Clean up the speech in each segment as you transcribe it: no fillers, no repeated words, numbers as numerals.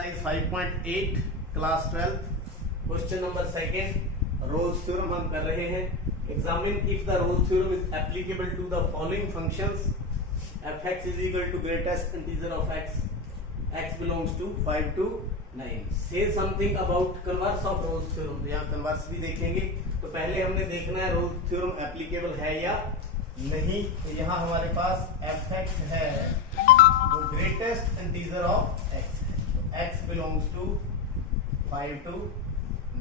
Exercise 5.8 class 12 question number second Rolle's theorem हम कर रहे हैं। Examine if the Rolle's theorem is applicable to the following functions f(x) is equal to greatest integer of x belongs to 5 to 9। say something about converse of roles theorem. तो यहाँ converse भी देखेंगे। तो पहले हमने देखना है रोल्स थ्योरम एप्लीकेबल है या नहीं। तो यहाँ हमारे पास f(x) है वो ग्रेटेस्ट इंटीजर ऑफ x है। तो x बिलोंग्स टू 5 to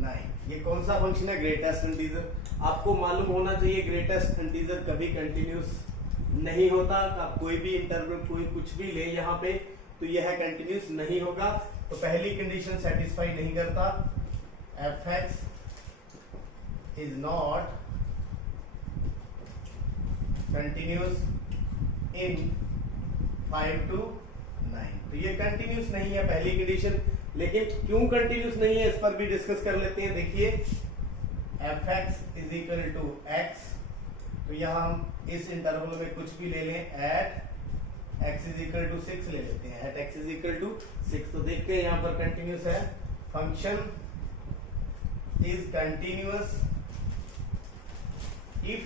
9। ये कौन सा फंक्शन है? Greatest integer. आपको मालूम होना चाहिए ग्रेटेस्ट इंटीजर कभी कंटिन्यूस नहीं होता। आप कोई भी इंटरवल कोई कुछ भी ले यहाँ पे तो यह कंटिन्यूस नहीं होगा। तो पहली कंडीशन सेटिस्फाई नहीं करता। f(x) is not continuous in 5 to 9। तो ये कंटिन्यूस नहीं है पहली कंडीशन। लेकिन क्यों कंटिन्यूस नहीं है इस पर भी डिस्कस कर लेते हैं। देखिए f(x) is equal to x। तो यहाँ हम इस इंटरवल में कुछ भी ले लें at x is equal to 6 ले लेते हैं। at x is equal to 6। तो देखते हैं यहाँ पर कंटिन्यूस है। Function is continuous if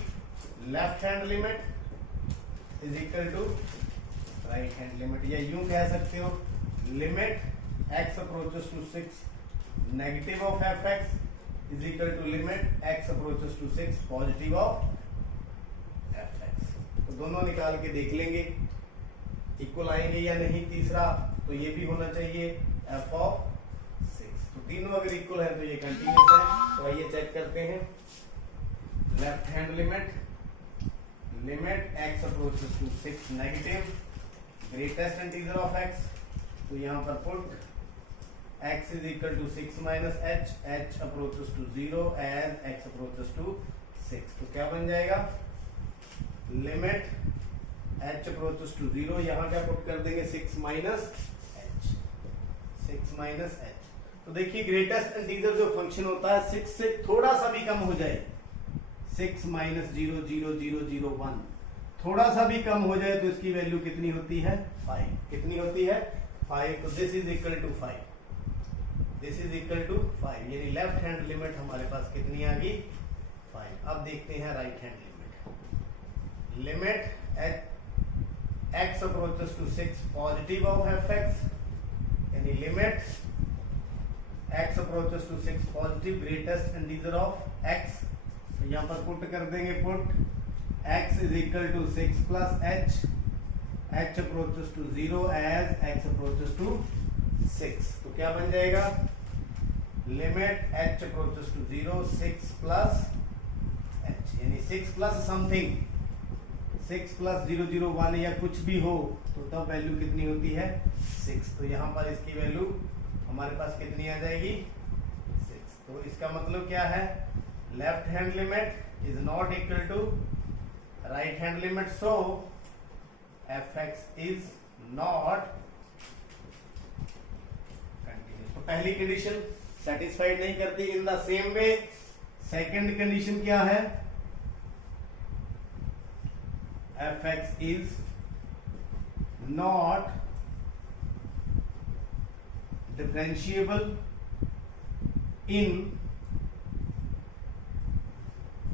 left hand limit is equal to right hand limit। या यूं कह सकते हो limit x approaches to 6 negative of f(x) is equal to limit x approaches to 6 positive of f(x)। तो दोनों निकाल के देख लेंगे इक्वल आएंगे या नहीं। तीसरा तो ये भी होना चाहिए f(6)। तो तीनों अगर इक्वल है तो ये कंटिन्यूस है। तो आइए चेक करते हैं। Left hand limit x approaches to 6 negative greatest integer of x। तो यहाँ पर put x is equal to 6 minus h approaches to 0 as x approaches to 6। तो क्या बन जाएगा? Limit h approaches to 0। यहाँ क्या पुट कर देंगे? 6 minus h। तो देखिए ग्रेटेस्ट इंटीजर जो फंक्शन होता है 6 से थोड़ा सा भी कम हो जाए 6 minus 0 0 0 0 1 थोड़ा सा भी कम हो जाए तो इसकी वैल्यू कितनी होती है? 5। कितनी होती है? 5। तो this is equal to 5। This is equal to 5 यानी लेफ्ट हैंड लिमिट हमारे पास कितनी आ गई? 5। अब देखते हैं right hand limit. Limit x approaches to 6 positive of f(x) यानी limit x approaches to 6 positive greatest integer of x। तो यहाँ पर पुट कर देंगे put x is equal to 6 plus h approaches to 0 as x approaches to 6। तो क्या बन जाएगा? Limit h approaches to 0 6 plus h यानी 6 plus something 6 plus 0 0 1 या कुछ भी हो तो तब वैल्यू कितनी होती है? 6। तो यहाँ पर इसकी वैल्यू हमारे पास कितनी आ जाएगी? 6। तो इसका मतलब क्या है? Left hand limit is not equal to right hand limit. So f(x) is not continuous. तो पहली कंडीशन सेटिस्फाइड नहीं करती। In the same way second condition क्या है? f(x) is not differentiable in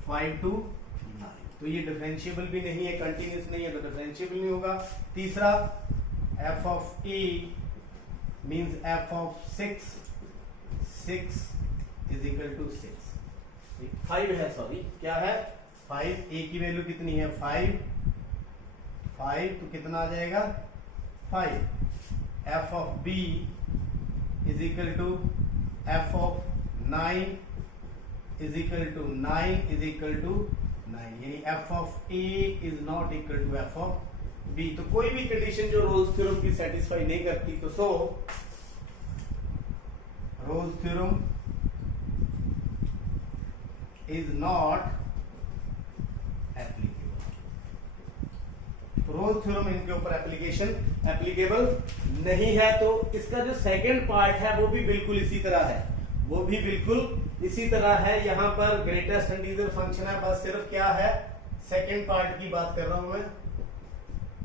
5 to 9। तो ये डिफरेंशिएबल भी नहीं है, कंटिन्यूस नहीं है तो डिफरेंशिएबल नहीं होगा। तीसरा f(a) means f(6) 6 is equal to 6। 5 है, सॉरी क्या है? 5। a की वैल्यू कितनी है? 5 तो कितना आ जाएगा? 5। f(b) is equal to f(9) is equal to 9 is equal to 9 यानी f(a) is not equal to f(b)। तो कोई भी कंडीशन जो रोल्स थ्योरम की सेटिस्फाई नहीं करती तो so Rolle's theorem is not Rolle's theorem इनके ऊपर एप्लीकेबल नहीं है। तो इसका जो सेकंड पार्ट है वो भी बिल्कुल इसी तरह है। वो भी बिल्कुल इसी तरह है। यहाँ पर ग्रेटेस्ट इंटीजर फंक्शन है, बस सिर्फ क्या है? सेकंड पार्ट की बात कर रहा हूं मैं।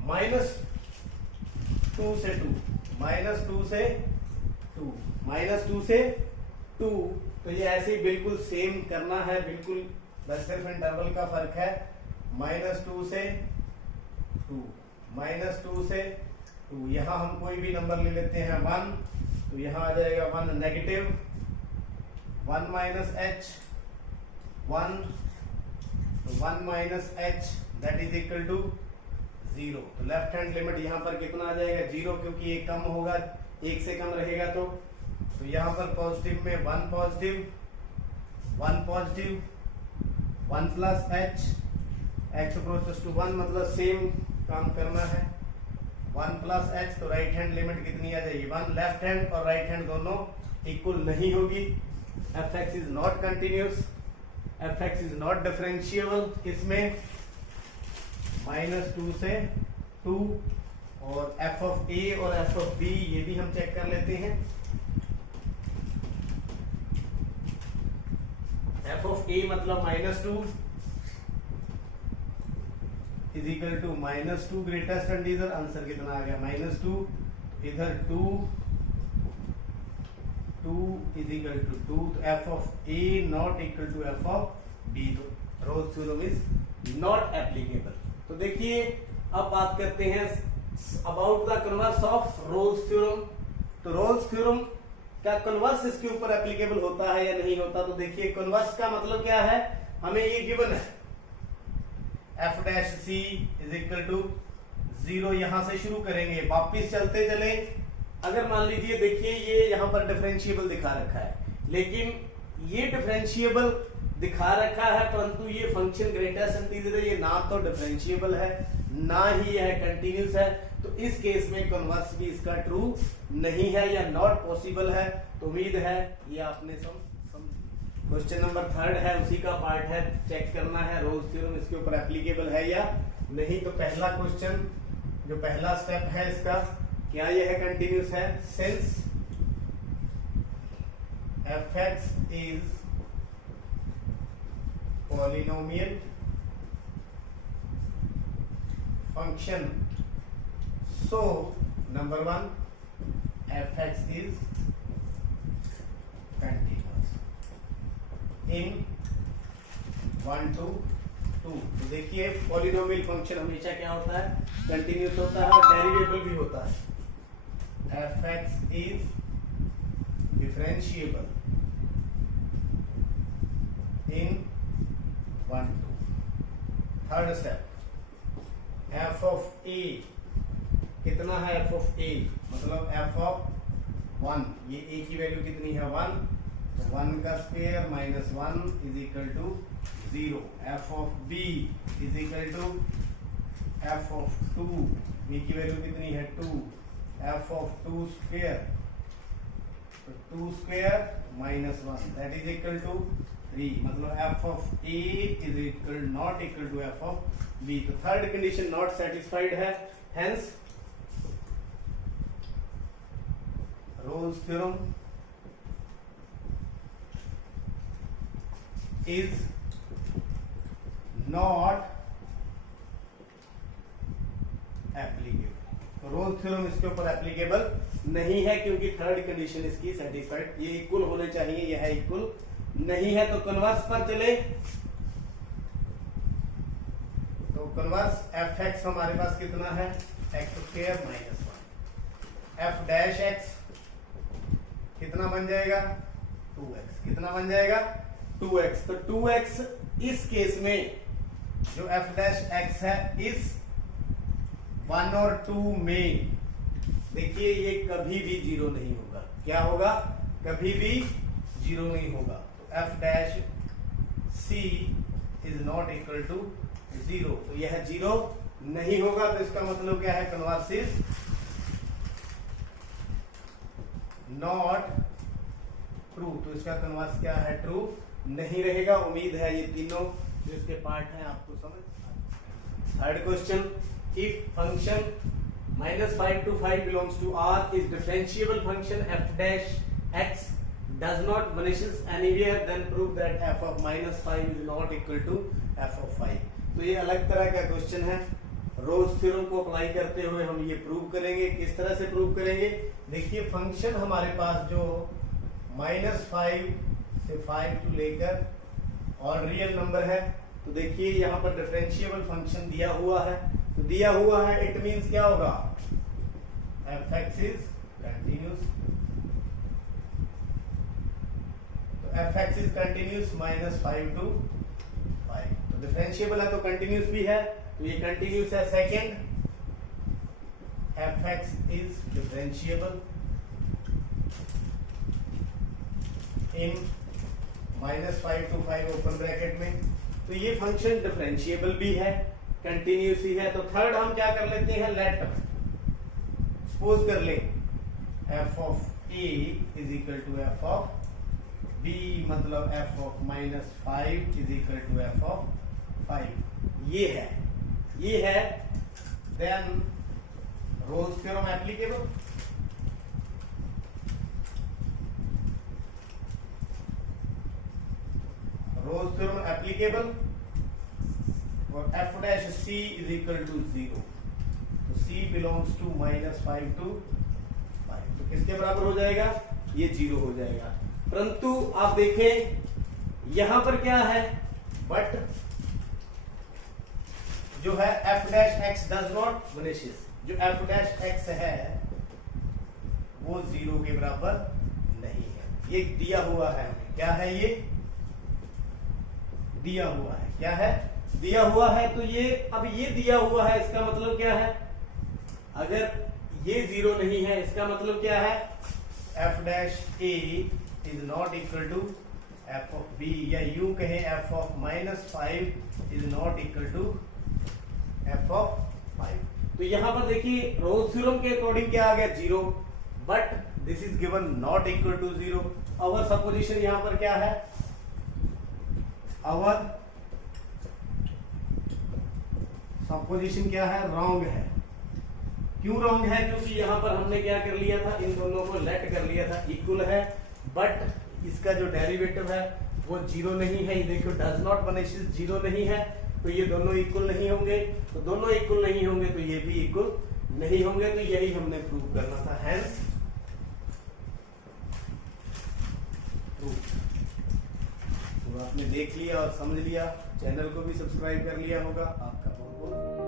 -2 से 2 -2 से 2, -2 से 2, तो ये ऐसे ही बिल्कुल सेम करना है, बिल्कुल बस सिर्फ इंटरवल का फर्क है। -2 से 2, -2 से 2, यहां हम कोई भी नंबर ले लेते हैं 1, तो यहां आ जाएगा 1 नेगेटिव, 1 माइनस h 1, तो 1 minus h that is equal to 0। तो लेफ्ट हैंड लिमिट यहां पर कितना आ जाएगा 0, क्योंकि ये कम होगा, 1 से कम रहेगा। तो यहां पर पॉजिटिव में 1 positive, 1 positive, 1 plus h, x approaches to 1, मतलब सेम काम करना है। 1 प्लस h, तो राइट हैंड लिमिट कितनी आ जाएगी 1। लेफ्ट हैंड और राइट हैंड दोनों इक्वल नहीं होगी। fx is not continuous, fx is not differentiable. इसमें -2 से 2, और f ऑफ a और f ऑफ b ये भी हम चेक कर लेते हैं। f ऑफ a मतलब -2 is equal to -2 greatest integer, answer कितना आ गया -2, इधर 2 इज इक्वल टू 2, तो f of a not equal to f of b, तो Rolle's theorem is not applicable. तो देखिए अब बात करते हैं about the converse of Rolle's theorem. तो रोल्स थ्योरम का कन्वर्स इसके ऊपर एप्लीकेबल होता है या नहीं होता। तो देखिए कन्वर्स का मतलब क्या है, हमें ये गिवन है f dash c is equal to 0, यहां से शुरू करेंगे, वापिस चलते चले। अगर मान लीजिए देखिए ये यहां पर डिफरेंशिएबल दिखा रखा है, लेकिन ये डिफरेंशिएबल दिखा रखा है परंतु ये फंक्शन ग्रेटेस्ट इंटीजर है, ये ना तो डिफरेंशिएबल है ना ही यह कंटिन्यूस है। तो इस केस में कन्वर्स भी इसका ट्रू नहीं है या नॉट पॉसिबल है। तो उम्मीद है ये आपने क्वेश्चन नंबर 3 है, उसी का पार्ट है, चेक करना है रोल्स थ्योरम इसके ऊपर एप्लीकेबल है या नहीं। तो पहला क्वेश्चन, जो पहला स्टेप है इसका, क्या यह कंटिन्यूस है। Since fx is polynomial function, so number 1 fx is continuous in 1 to 2। तो देखिए पॉलिनोमियल फंक्शन हमेशा क्या होता है, कंटिन्यूस होता है और डेरिवेबल भी होता है। fx is differentiable in 1 to 2। Third step, f of a कितना है, f of a मतलब f of 1, ये a की वैल्यू कितनी है 1, तो 1 का square minus 1 is equal to 0। f of b is equal to f of 2, b की वैल्यू कितनी है 2, f of 2 स्क्वायर, तो 2 square minus 1 that is equal to 3, मतलब f of a is equal not equal to f of b। तो third condition not satisfied है, hence Rolle's theorem is not applicable. तो Rolle's theorem इसके ऊपर applicable नहीं है क्योंकि थर्ड कंडीशन इसकी सेटिस्फाइड, ये इक्वल होने चाहिए, यह इक्वल नहीं है। तो कन्वर्स पर चले, तो कन्वर्स fx हमारे पास कितना है, x square minus 1, f dash x कितना बन जाएगा 2x, कितना बन जाएगा 2x। तो 2x इस केस में जो f डैश x है इस 1 और 2 में देखिए ये कभी भी 0 नहीं होगा। क्या होगा, कभी भी 0 नहीं होगा। तो f dash c is not equal to 0, तो यह 0 नहीं होगा। तो इसका मतलब क्या है, कन्वर्स इज नॉट ट्रू। तो इसका कन्वर्स क्या है, ट्रू नहीं रहेगा। उम्मीद है ये तीनों जो इसके पार्ट हैं आपको समझ। Third question, if function -5 to 5 belongs to R is differentiable function f dash x does not vanishes anywhere, then prove that f of -5 is not equal to f of 5। तो ये अलग तरह का क्वेश्चन है, रोज theorem को apply करते हुए हम ये प्रूव करेंगे। किस तरह से प्रूव करेंगे? देखिए फंक्शन हमारे पास जो -5 से 5 टू लेकर ऑल रियल नंबर है, तो देखिए यहाँ पर डिफरेंशिएबल फंक्शन दिया हुआ है, तो दिया हुआ है इट मींस क्या होगा, f(x) इज कंटिन्यूस, तो f(x) इज कंटिन्यूस -5 टू 5, तो डिफरेंशिएबल है तो कंटिन्यूस भी है, तो ये कंटिन्यूस है। Second, f(x) is differentiable in -5 to 5 open bracket में, तो ये फंक्शन डिफरेंशिएबल भी है, कंटिन्यूस ही है। तो थर्ड हम क्या कर लेते हैं, लेट सपोज कर लें f(a) is equal to f(b), मतलब f(-5) is equal to f(5), ये है then Rolle's theorem applicable. Rolle's theorem applicable और f' c is equal to 0, तो c बिलोंग्स टू -5 टू 5, तो किसके बराबर हो जाएगा, ये 0 हो जाएगा। परंतु आप देखें यहां पर क्या है, बट जो है f' डज नॉट वनिशियस, जो f' है वो 0 के बराबर नहीं है। ये दिया हुआ है हमें, क्या है ये दिया हुआ है, क्या है दिया हुआ है, तो ये अब ये दिया हुआ है, इसका मतलब क्या है, अगर ये 0 नहीं है इसका मतलब क्या है, f' is not equal to f(b), या यूं कहें f(-5) is not equal to f(5). तो यहां पर देखिए रोल्स थ्योरम के अकॉर्डिंग क्या आ गया, 0, but this is given not equal to 0। Our supposition यहां पर क्या है, अवर सपोजिशन क्या है, रॉन्ग है। क्यों रॉन्ग है, क्योंकि यहां पर हमने क्या कर लिया था, इन दोनों को लेट कर लिया था, इक्वल है, बट इसका जो डेरिवेटिव है वो 0 नहीं है। ये देखो डज नॉट वनिशियस 0 नहीं है, तो ये दोनों इक्वल नहीं होंगे, तो दोनों इक्वल नहीं होंगे तो ये भी इक्वल नहीं होंगे, तो यही हमने प्रूव करना था, हेंस तो आपने देख लिया और समझ लिया, चैनल को भी सब्सक्राइब कर लिया होगा। आपका बहुत बहुत